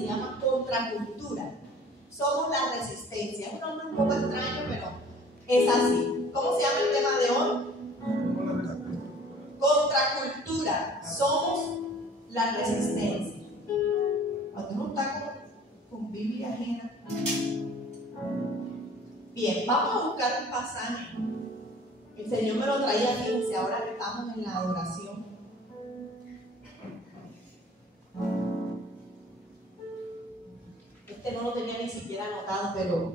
se llama contracultura. Somos la resistencia. Es un nombre un poco extraño, pero es así. ¿Cómo se llama el tema de hoy? Contracultura. Somos la resistencia. Cuando uno está con Biblia ajena. Bien, vamos a buscar un pasaje. El Señor me lo traía, fíjense, ahora que estamos en la adoración. Este no lo tenía ni siquiera anotado, pero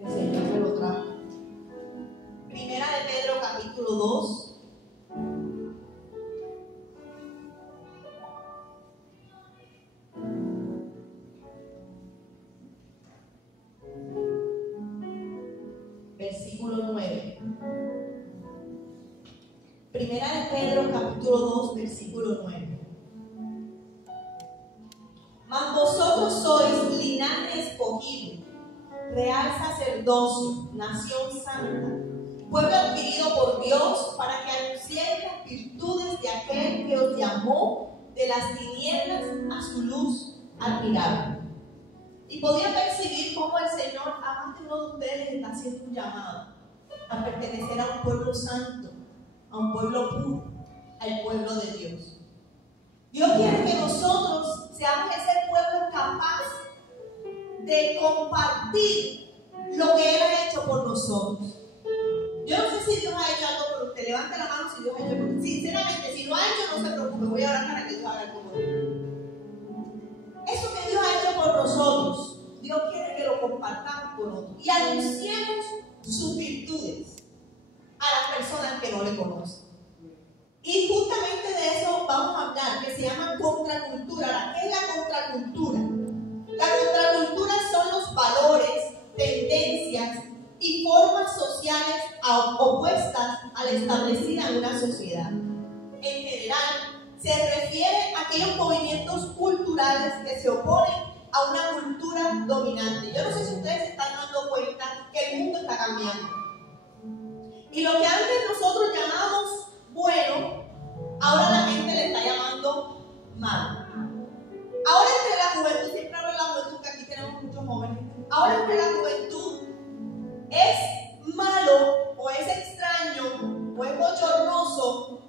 el Señor me lo trajo. Primera de Pedro, capítulo 2. Versículo 9. Primera de Pedro, capítulo 2, versículo 9. Mas vosotros sois linaje escogido, real sacerdocio, nación santa, pueblo adquirido por Dios, para que anunciéis las virtudes de aquel que os llamó de las tinieblas a su luz admirable. Y podía percibir cómo el Señor, a más de uno de ustedes, está haciendo un llamado a pertenecer a un pueblo santo, a un pueblo puro, al pueblo de Dios. Dios quiere que nosotros seamos ese pueblo capaz de compartir lo que Él ha hecho por nosotros. Yo no sé si Dios ha hecho algo por usted. Levante la mano si Dios ha hecho algo por usted. Sinceramente, si lo ha hecho, no se preocupe. Voy a orar para que Dios haga algo por usted. Eso que Dios ha hecho por nosotros, Dios quiere que lo compartamos con otros y anunciemos sus virtudes a las personas que no le conocen. Y justamente de eso vamos a hablar, que se llama contracultura. ¿Qué es la contracultura? La contracultura son los valores, tendencias y formas sociales opuestas a la establecida en una sociedad. En general, se refiere a aquellos movimientos culturales que se oponen a una cultura dominante. Yo no sé si ustedes se están dando cuenta que el mundo está cambiando. Y lo que antes nosotros llamamos bueno, ahora la gente le está llamando malo. Ahora entre la juventud, siempre hablo de la juventud, que aquí tenemos muchos jóvenes. Ahora entre la juventud es malo o es extraño o es bochornoso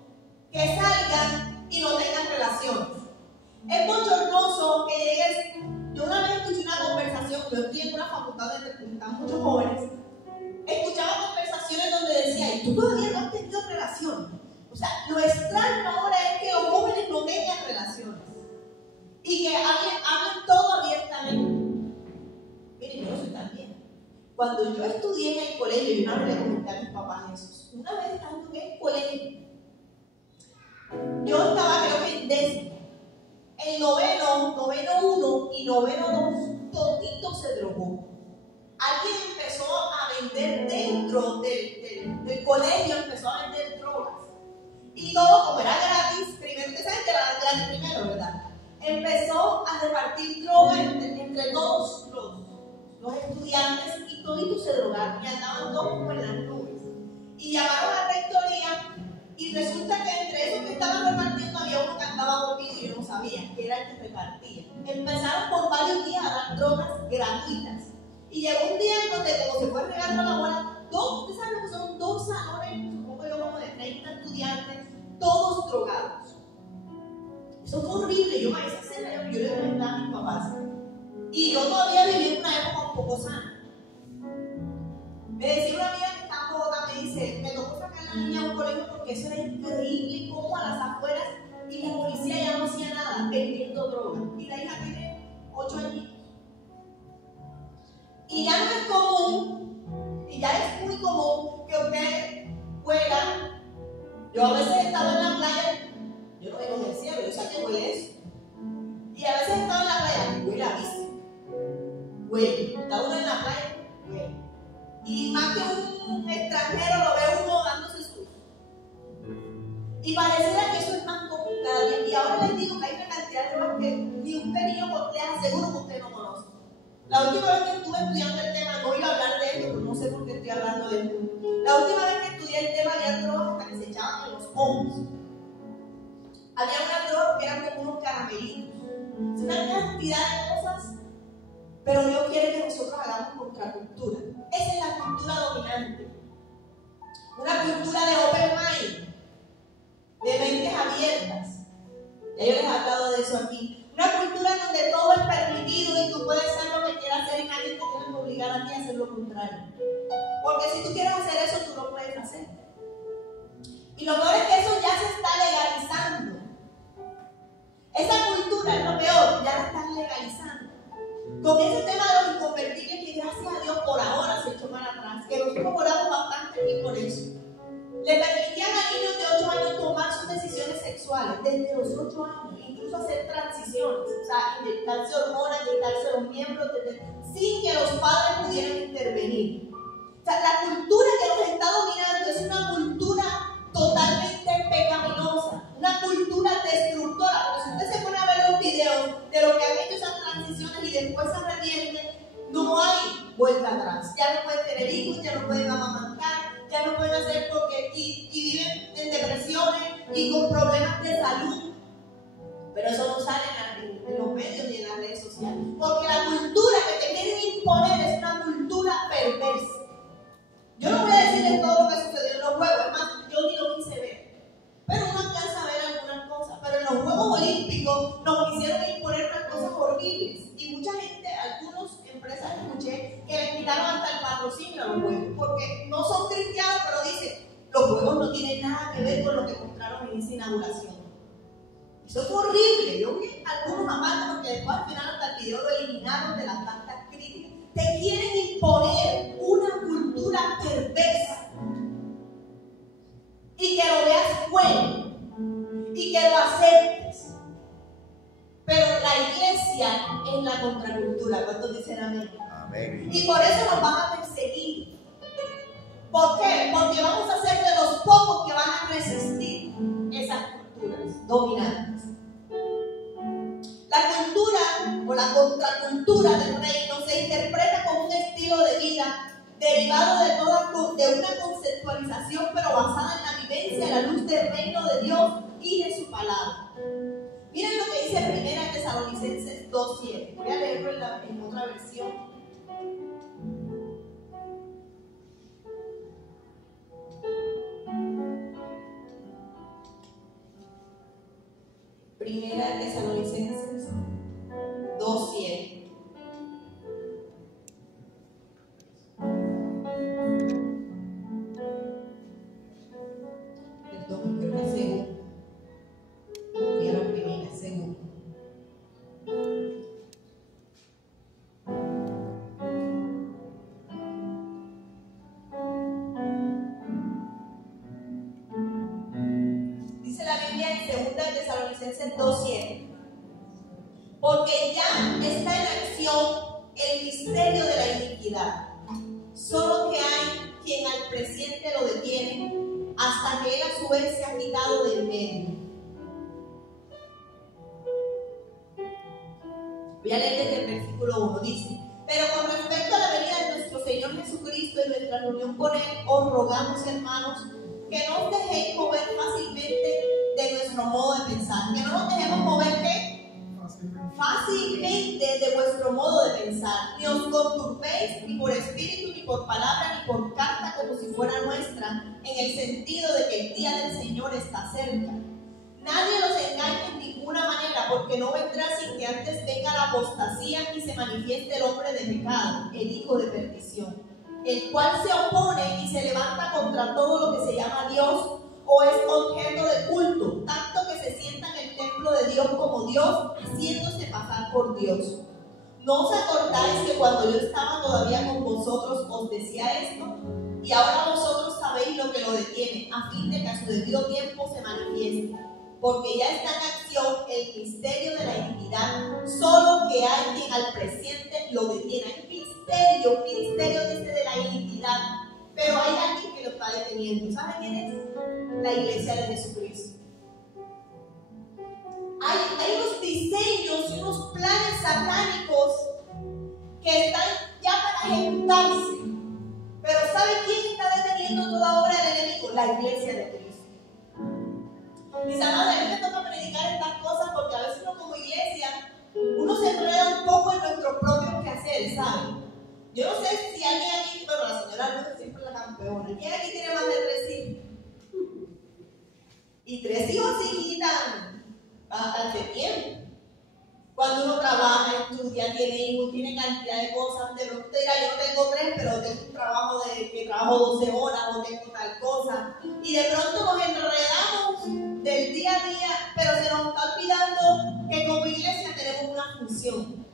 que salgan y no tengan relaciones. Es bochornoso que llegues. Yo una vez escuché una conversación, yo estoy en una facultad donde están muchos jóvenes. Escuchaba conversaciones donde decía, ¿y tú todavía no has tenido relaciones? O sea, lo extraño ahora es que los jóvenes no tengan relaciones y que hablen todo abiertamente. Miren, yo no soy tan bien. Cuando yo estudié en el colegio, yo una vez le comenté a mis papás eso. Una vez estando en el colegio, yo estaba, creo que en décimo. El noveno 1 y noveno 2, todito se drogó. Alguien empezó a vender dentro del colegio, empezó a vender drogas. Y todo, como era gratis, primero, ustedes saben que era gratis primero, ¿verdad? Empezó a repartir droga entre todos los estudiantes y toditos se drogaron y andaban todos como en las nubes. Y llamaron a la rectoría y resulta que entre esos que estaban repartiendo había uno que andaba dormido y yo no sabía que era el que repartía. Empezaron por varios días a dar drogas gratuitas. Y llegó un día en donde, como se fue regando la bola, ustedes saben que son 2 salones, supongo yo como de 30 estudiantes, todos drogados. Eso fue horrible. Yo a esa escena yo le comentaba a mis papás. Y yo todavía viví en una época un poco sana. Me decía una amiga que está en Bogotá, me dice, me tocó sacar a la niña a un colegio porque eso era increíble, como a las afueras y la policía ya no hacía nada, vendiendo droga. Y la hija tiene 8 años. Y ya no es común, y ya es muy común que usted huela. Yo a veces he estado en la playa, yo no vengo del cielo, yo sé que huele eso. Y a veces he estado en la playa, huele a bici. Huele. Está uno en la playa, huele. Y más que un extranjero lo ve uno dándose susto. Y pareciera que eso es más común cada día. Y ahora les digo que hay una cantidad de drogas que ni usted ni yo les aseguro que usted no conoce. La última vez que estuve estudiando el tema, no iba a hablar de esto, pero no sé por qué estoy hablando de esto. La última vez que estudié el tema había drogas hasta que se echaban en los hombros. Había unas drogas que eran como unos caramelitos. Es una cantidad de cosas pero Dios quiere que nosotros hagamos contracultura. Esa es la cultura dominante. Una cultura de open mind, de mentes abiertas. Ya yo les he hablado de eso aquí. Una cultura donde todo es permitido y tú puedes hacer lo que quieras hacer y nadie te tiene que obligar a ti a hacer lo contrario. Porque si tú quieres hacer eso, tú lo puedes hacer. Y lo peor es que eso ya se está legalizando. Esa cultura es lo peor, ya la están legalizando. Con ese tema de los inconvertibles, que gracias a Dios por ahora se echó para atrás, que nosotros oramos bastante aquí por eso. Le permitían a niños de 8 años tomar sus decisiones sexuales desde los 8 años, incluso hacer transiciones, o sea, inyectarse hormonas, inyectarse los miembros, sin que los padres pudieran intervenir. O sea, la cultura que nos está dominando es una cultura totalmente pecaminosa, una cultura destructora, porque si usted se pone a ver los videos de lo que han hecho esas transiciones y después se arrepienten, no hay vuelta atrás. Ya no pueden tener hijos, ya no pueden amamantar, ya no pueden hacer porque y viven en depresiones y con problemas de salud. Pero eso no sale en los medios ni en las redes sociales, porque la cultura que te quieren imponer es una cultura perversa. Yo no voy a decirles todo lo que sucedió en los juegos, es más, yo ni lo quise ver, pero uno alcanza a ver algunas cosas. Pero en los Juegos Olímpicos nos quisieron imponer unas cosas horribles y mucha gente, algunas empresas escuché que les quitaron hasta el patrocinio a los juegos, porque no son cristianos, pero dicen, los juegos no tienen nada que ver con lo que mostraron en esa inauguración. Eso fue horrible. Yo vi algunos aparte porque después al final hasta el video lo eliminaron de las tantas críticas. Te quieren imponer una cultura perversa y que lo veas bueno y que lo aceptes. Pero la iglesia es la contracultura. ¿Cuántos dicen amén? Amén. Y por eso nos van a perseguir. ¿Por qué? Porque vamos a ser de los pocos que van a resistir esas culturas dominantes. La cultura o la contracultura del reino se interpreta como un estilo de vida derivado de una conceptualización, pero basada en la vivencia, la luz del reino de Dios y de su palabra. Miren lo que dice 1 Tesalonicenses 2:7. Voy a leerlo en otra versión. Primera Tesalonicenses 2:7. Perdón, creo que es segundo. Y a la primera, segundo. Dice la Biblia en 2 Tesalonicenses 2:7. Porque ya está en acción el misterio de la iniquidad. Solo que hay quien al presente lo detiene hasta que él a su vez se ha quitado del medio. Voy a leer desde el versículo 1. Dice: pero con respecto a la venida de nuestro Señor Jesucristo y nuestra reunión con Él, os rogamos, hermanos, que no os dejéis mover fácilmente de nuestro modo de pensar. Que no nos dejemos mover, ¿qué? Fácilmente de vuestro modo de pensar, ni os conturbéis ni por espíritu, ni por palabra, ni por carta como si fuera nuestra, en el sentido de que el día del Señor está cerca. Nadie los engañe en ninguna manera, porque no vendrá sin que antes venga la apostasía y se manifieste el hombre de pecado, el hijo de perdición, el cual se opone y se levanta contra todo lo que se llama Dios o es objeto de culto, tanto que se sienta en el templo de Dios como Dios, haciéndose pasar por Dios. ¿No os acordáis que cuando yo estaba todavía con vosotros os decía esto? Y ahora vosotros sabéis lo que lo detiene, a fin de que a su debido tiempo se manifieste. Porque ya está en acción el misterio de la iniquidad, solo que hay quien al presente lo detiene. Hay un ministerio dice de la iniquidad, pero hay alguien que lo está deteniendo. ¿Saben quién es? La iglesia de Jesucristo. Hay unos diseños y unos planes satánicos que están ya para ejecutarse. Pero ¿saben quién está deteniendo toda obra del enemigo? La iglesia de Cristo. Mis amados, a mí me toca predicar estas cosas porque a veces uno como iglesia, uno se enreda un poco en nuestros propios quehaceres. Yo no sé si alguien aquí, bueno, la señora Luz siempre es la campeona. ¿Quién aquí tiene más de 3 hijos? Y 3 hijos sí quitan bastante tiempo. Cuando uno trabaja, estudia, tiene hijos, tiene cantidad de cosas, de pronto te dirá, yo no tengo 3, pero tengo un trabajo que trabajo 12 horas o tengo tal cosa. Y de pronto nos enredamos del día a día, pero se nos está olvidando que como iglesia tenemos una función.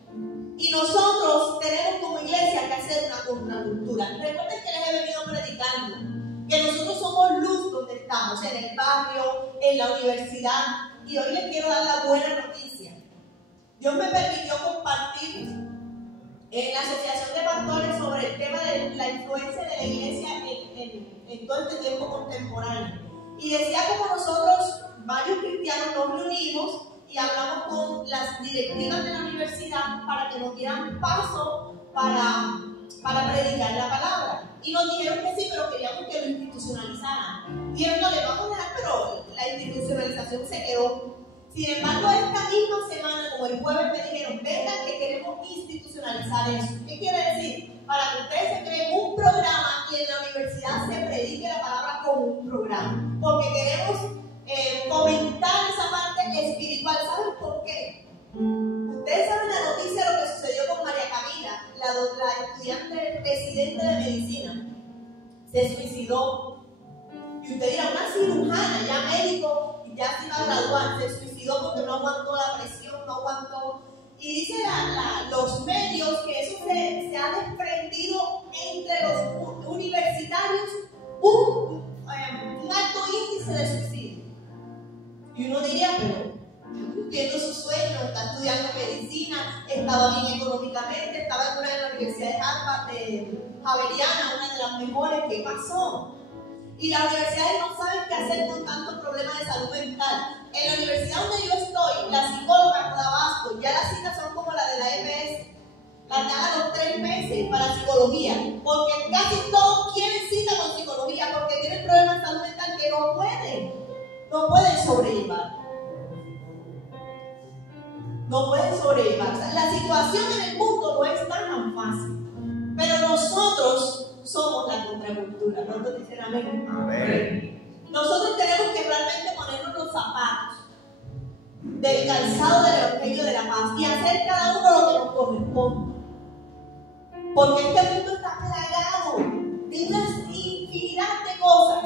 Y nosotros tenemos como iglesia que hacer una contracultura. Recuerden que les he venido predicando que nosotros somos luz donde estamos, en el barrio, en la universidad. Y hoy les quiero dar la buena noticia. Dios me permitió compartir en la Asociación de Pastores sobre el tema de la influencia de la iglesia en todo este tiempo contemporáneo. Y decía como nosotros, varios cristianos, nos reunimos y hablamos con las directivas de la universidad para que nos dieran paso para predicar la palabra. Y nos dijeron que sí, pero queríamos que lo institucionalizaran. Dijeron, no, le vamos a dejar, pero la institucionalización se quedó. Sin embargo, esta misma semana, como el jueves, me dijeron, vengan que queremos institucionalizar eso. ¿Qué quiere decir? Para que ustedes se creen un programa y en la universidad se predique la palabra como un programa. Porque queremos fomentar esa parte espiritual. ¿Saben por qué? Ustedes saben la noticia de lo que sucedió con María Camila, la estudiante residente de medicina. Se suicidó. Y usted dirá, una cirujana, ya médico, ya se iba a graduar, se suicidó porque no aguantó la presión, no aguantó. Y dice los medios que eso se ha desprendido entre los universitarios un alto índice de suicidio. Y uno diría, pero cumpliendo su sueño, está estudiando medicina, estaba bien económicamente, estaba en una de las universidades Javeriana, una de las mejores. ¿Qué pasó? Y las universidades no saben qué hacer con tantos problemas de salud mental. En la universidad donde yo estoy, la psicóloga no da abasto, ya las citas son como la de la EPS. Las dan a los 3 meses para psicología, porque casi todos quieren cita con psicología, porque tienen problemas de salud mental que no pueden sobrellevar. No pueden sobrellevar. O sea, la situación en el mundo no es tan fácil, pero nosotros somos la contracultura. ¿Cuántos dicen amén? Amén. Nosotros tenemos que realmente ponernos los zapatos del calzado del Evangelio de la Paz y hacer cada uno lo que nos corresponde. Porque este mundo está plagado de una infinidad de cosas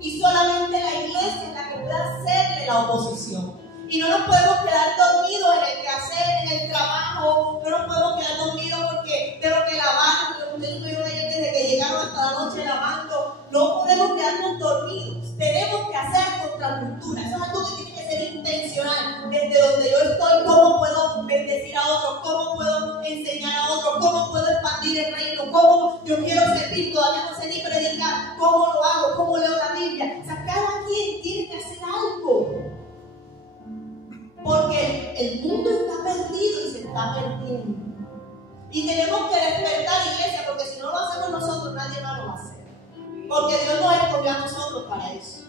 y solamente la iglesia es la que puede hacerle la oposición. Y no nos podemos quedar dormidos en el quehacer, en el trabajo, no nos podemos quedar dormidos porque tengo que lavar, porque ustedes estuvieron ayer desde que llegaron hasta la noche lavando. No podemos quedarnos dormidos, tenemos que hacer contracultura. Eso es algo que tiene que ser intencional. Desde donde yo estoy, ¿cómo puedo bendecir a otros? ¿Cómo puedo enseñar a otros? ¿Cómo puedo expandir el reino? ¿Cómo yo quiero servir? Todavía no sé ni predicar. ¿Cómo lo hago? ¿Cómo leo la Biblia? O sea, cada quien tiene que hacer algo. Porque el mundo está perdido y se está perdiendo. Y tenemos que despertar, iglesia, porque si no lo hacemos nosotros, nadie más lo va a hacer. Porque Dios nos escogió a nosotros para eso.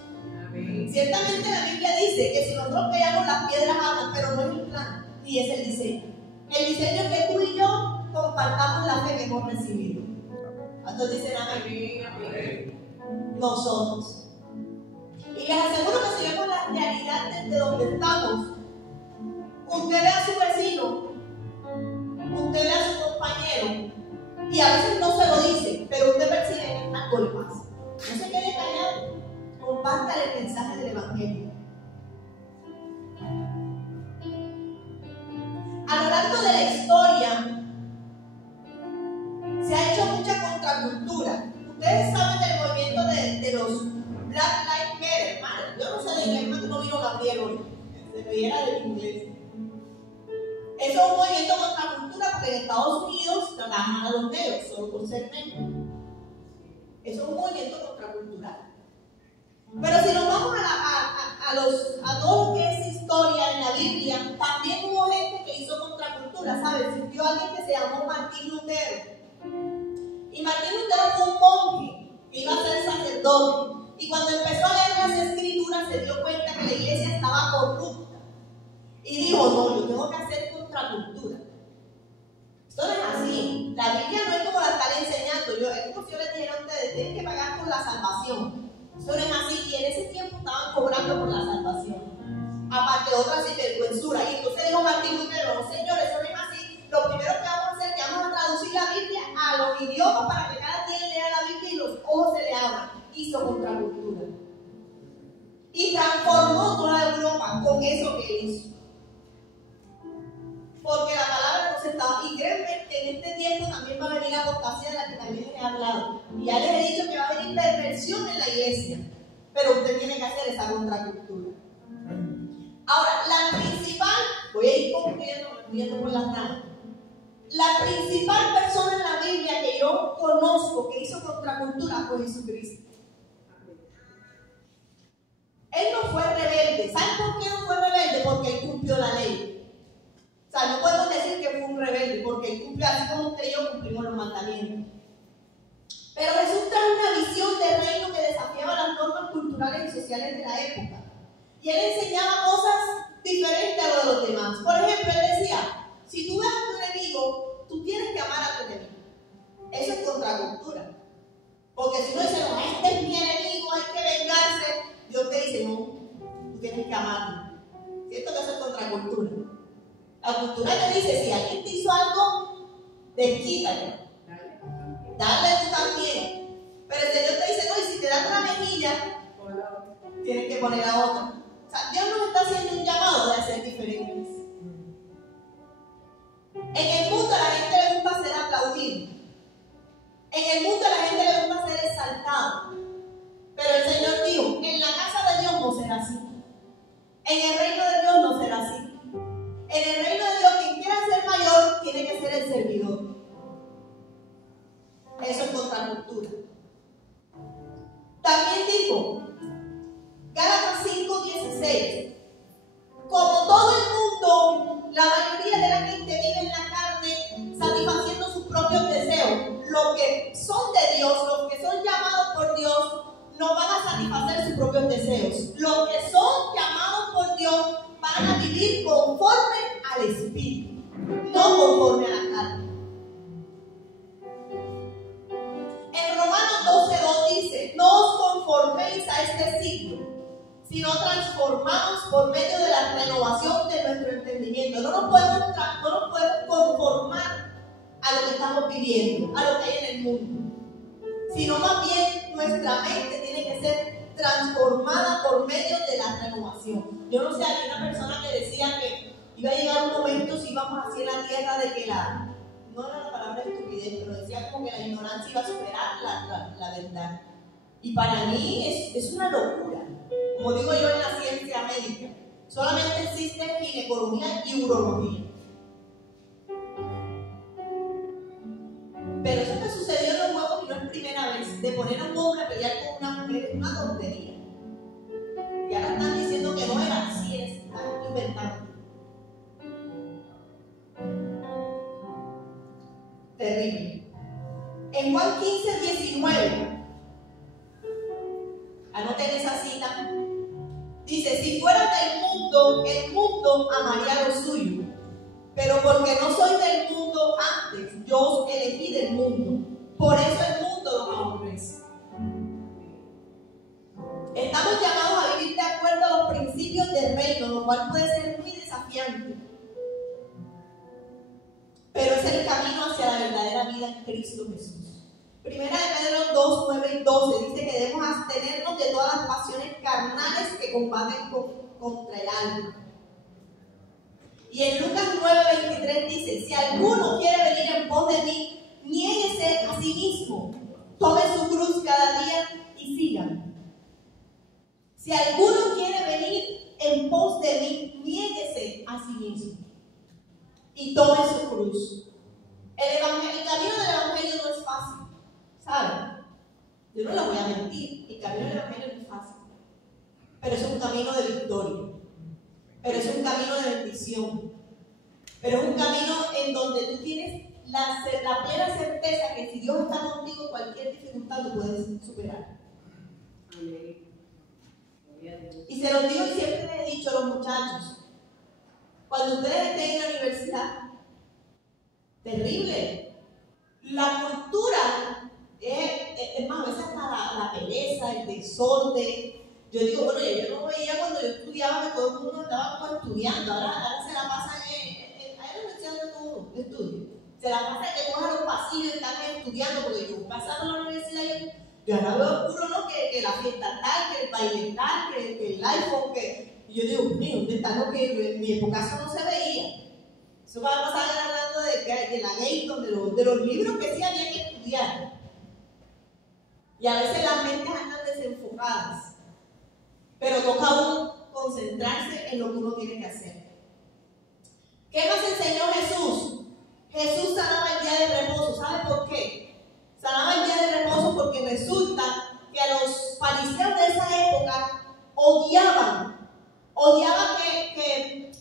Amén. Ciertamente la Biblia dice que si nosotros creamos, las piedras hablan, pero no es el plan, ni es el diseño. El diseño es que tú y yo compartamos la fe que hemos recibido. ¿Cuántos dicen amén? Amén. Nosotros. Y les aseguro que si vemos la realidad desde donde estamos, usted ve a su vecino, usted ve a su compañero, y a veces no se lo dice, pero usted percibe que algo le pasa. No se quede callado, comparta el mensaje del Evangelio. A lo largo de la historia se ha hecho mucha contracultura. Ustedes saben del movimiento de los Black Lives Matter, hermano. Yo no sé de inglés, no vino Gabriel hoy, se leyera del inglés. Eso es un movimiento contra cultura porque en Estados Unidos trataban a los negros solo por ser negros. Eso es un movimiento contracultural. Pero si nos vamos a todo lo que es historia en la Biblia, también hubo gente que hizo contracultura, ¿sabes? Existió alguien que se llamó Martín Lutero. Y Martín Lutero fue un monje que iba a ser sacerdote. Y cuando empezó a leer las escrituras se dio cuenta que la iglesia estaba corrupta. Y dijo, no, yo tengo que hacer contracultura. Esto no es así. La Biblia no es como la tienes que pagar por la salvación. Eso no es así, y en ese tiempo estaban cobrando por la salvación. Aparte de otra sinvergüenzura. Y entonces dijo Martín Lutero, no señor, eso no es así. Lo primero que vamos a hacer es que vamos a traducir la Biblia a los idiomas para que cada quien lea la Biblia y los ojos se le abran. Hizo contracultura. Y transformó toda Europa con eso que hizo. Porque la palabra no se estaba. Y créanme que en este tiempo también va a venir apostasía de la que también les he hablado. Y ya les he dicho que va a venir perversión en la iglesia. Pero usted tiene que hacer esa contracultura. Ahora, la principal, voy a ir concluyendo por las ramas. La principal persona en la Biblia que yo conozco que hizo contracultura fue Jesucristo. Él no fue rebelde. ¿Saben por qué no fue rebelde? Porque él cumplió la ley. O sea, no podemos decir que fue un rebelde, porque él cumplió, así como usted y yo cumplimos los mandamientos. Pero Jesús trae una visión de reino que desafiaba las normas culturales y sociales de la época. Y él enseñaba cosas diferentes a lo de los demás. Por ejemplo, él decía, si tú ves a tu enemigo, tú tienes que amar a tu enemigo. Eso es contracultura. Porque si uno dice, no, este es mi enemigo, hay que vengarse, Dios te dice, no, tú tienes que amarlo. ¿Cierto que eso es contracultura? La cultura te dice, si alguien te hizo algo, desquítalo. Dale tú también. Pero el Señor te dice, no, y si te dan una mejilla, tienes que poner la otra. O sea, Dios nos está haciendo un llamado de ser diferentes. En el mundo a la gente le gusta ser aplaudido. En el mundo a la gente le gusta ser exaltado. Pero el Señor dijo, en la casa de Dios no será así. En el reino de Dios no será así. En el reino de Dios, quien quiera ser mayor, tiene que ser el servidor. Eso es contracultura. También dijo, Gálatas 5:16, como todo el mundo, la mayoría de la gente vive en la carne, satisfaciendo sus propios deseos. Los que son de Dios, los que son llamados por Dios, no van a satisfacer sus propios deseos. Los que son llamados por Dios van a vivir conforme al Espíritu, no conforme a la carne. En Romanos 12:2 dice, no os conforméis a este siglo, sino transformados por medio de la renovación de nuestro entendimiento. No nos podemos conformar a lo que estamos viviendo, a lo que hay en el mundo, sino más bien nuestra mente tiene que ser transformada por medio de la renovación. Yo no sé, había una persona que decía que iba a llegar un momento, si íbamos así en la tierra, de que no era la palabra estupidez, pero decía como que la ignorancia iba a superar la verdad. Y para mí es una locura. Como digo yo en la ciencia médica, solamente existe ginecología y urología. Pero eso que sucedió en los juegos y no es primera vez, de poner a un hombre a pelear con una mujer, es una tontería. Y ahora están diciendo que no era así, están inventando. Terrible. En Juan 15:19, anoten esa cita, dice, si fuera del mundo, el mundo amaría lo suyo, pero porque no soy del mundo antes, yo os elegí del mundo, por eso el mundo los aborrece. Estamos llamados a vivir de acuerdo a los principios del reino, lo cual puede ser muy desafiante, pero es el camino hacia la verdadera vida en Cristo Jesús. Primera de Pedro 2:9-12 dice que debemos abstenernos de todas las pasiones carnales que combaten contra el alma. Y en Lucas 9:23 dice, si alguno quiere venir en pos de mí, niéguese a sí mismo, tome su cruz cada día y sígame. Si alguno quiere venir en pos de mí, niéguese a sí mismo y tome su cruz. El camino del evangelio no es fácil, ¿saben? Yo no lo voy a mentir, el camino del evangelio no es fácil, pero es un camino de victoria, pero es un camino de bendición, pero es un camino en donde tú tienes la plena certeza que si Dios está contigo, cualquier dificultad tú puedes superar. Amén. Y se los digo y siempre les he dicho a los muchachos, cuando ustedes estén en la universidad, terrible, la cultura es más, a veces desorden. Yo digo, bueno, yo no veía cuando yo estudiaba que todo el mundo estaba como estudiando, ahora se la pasan en la universidad de todo estudio. Se la pasan que cojan los pasillos y están estudiando, porque yo pasando a la universidad yo ahora veo puro, ¿no? Que la fiesta tal, que el baile tal, que el iPhone, que... Y yo digo, mío, ¿dónde está lo que en mi época eso no se veía? Eso va a pasar hablando de la Gator, de los libros que sí había que estudiar. Y a veces las mentes andan desenfocadas. Pero toca a uno concentrarse en lo que uno tiene que hacer. ¿Qué nos enseñó Jesús? Jesús sanaba el día de reposo. ¿Sabe por qué? Sanaba el día de reposo porque resulta que a los fariseos de esa época odiaban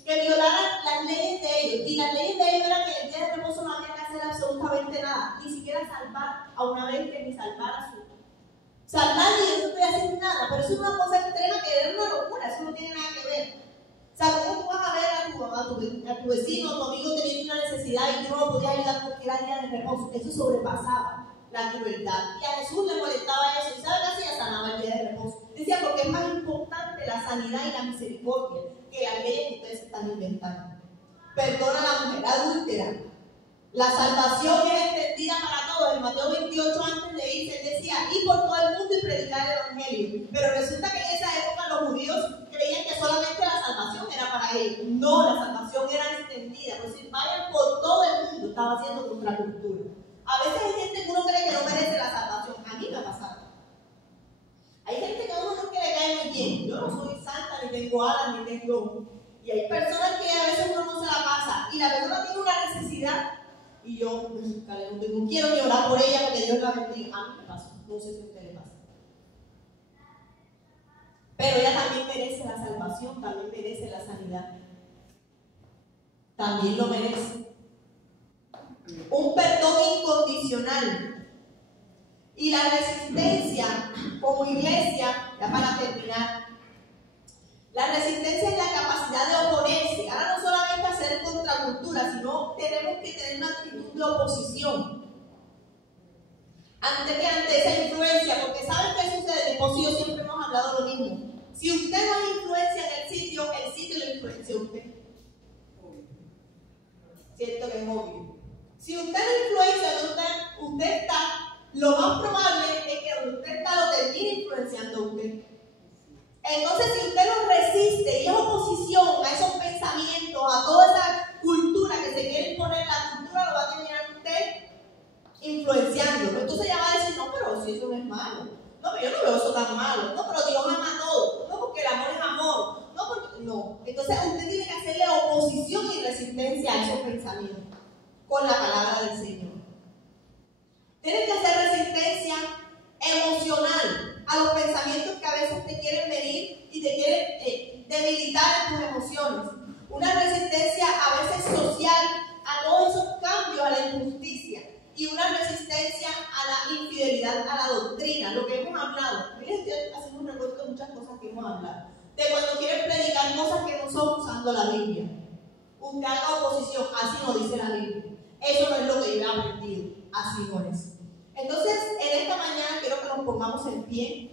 que violaran las leyes de ellos. Y las leyes de ellos eran que el día de reposo no había que hacer absolutamente nada, ni siquiera salvar a una bestia, ni salvar a su. Salvar y yo no estoy haciendo nada, pero eso es una cosa extrema que es una locura, eso no tiene nada que ver. O sea, ¿cómo tú vas a ver a tu vecino, a tu amigo teniendo una necesidad y tú no lo podías ayudar porque era día de reposo? Eso sobrepasaba la crueldad. Y a Jesús le molestaba eso. ¿Y sabe qué hacía? Sanaba el día de reposo. Decía, porque es más importante la sanidad y la misericordia que las leyes que ustedes están inventando. Perdona a la mujer adúltera. La salvación es extendida para todos. En Mateo 28, antes de irse, él decía, ir por todo el mundo y predicar el evangelio. Pero resulta que en esa época los judíos creían que solamente la salvación era para ellos. No, la salvación era extendida. Pues si vayan por todo el mundo, estaba haciendo contracultura. A veces hay gente que uno cree que no merece la salvación. A mí me ha pasado. Hay gente que a uno no que le cae muy bien. Yo no soy santa, ni tengo alas, ni tengo... Y hay personas que a veces uno no se la pasa. Y la persona tiene una necesidad. Y yo, no quiero ni orar por ella porque Dios la bendiga. A mí me pasó. No sé si a usted le pasa. Pero ella también merece la salvación, también merece la sanidad. También lo merece. Un perdón incondicional. Y la resistencia como iglesia, ya para terminar, la resistencia es la capacidad de oponerse. Ahora no solamente hacer contracultura, sino tenemos que tener una actitud de oposición ante esa influencia, porque ¿saben qué sucede? De por sí, yo siempre hemos hablado lo mismo. Si usted no influencia en el sitio lo influencia a usted. Cierto que es obvio. Si usted no influencia donde usted está, lo más probable es que donde usted está lo termine influenciando a usted. Entonces, si usted no resiste y es oposición a esos pensamientos, a toda esa cultura que se quiere imponer, la cultura lo va a terminar usted influenciando. Entonces ya va a decir, no, pero si eso no es malo. No, pero yo no veo eso tan malo. No, pero Dios ama a todos. No, porque el amor es amor. No, porque no. Entonces usted tiene que hacerle oposición y resistencia a esos pensamientos con la palabra del Señor. Tienes que hacer resistencia emocional a los pensamientos que a veces te quieren venir y te quieren debilitar en tus emociones. Una resistencia a veces social a todos esos cambios, a la injusticia. Y una resistencia a la infidelidad, a la doctrina, lo que hemos hablado. Miren, estoy haciendo un recuento de muchas cosas que hemos hablado. De cuando quieren predicar cosas que no son usando la Biblia. Usted haga oposición, así no dice la Biblia. Eso no es lo que yo he aprendido, así no es. Entonces, en esta mañana quiero que nos pongamos en pie.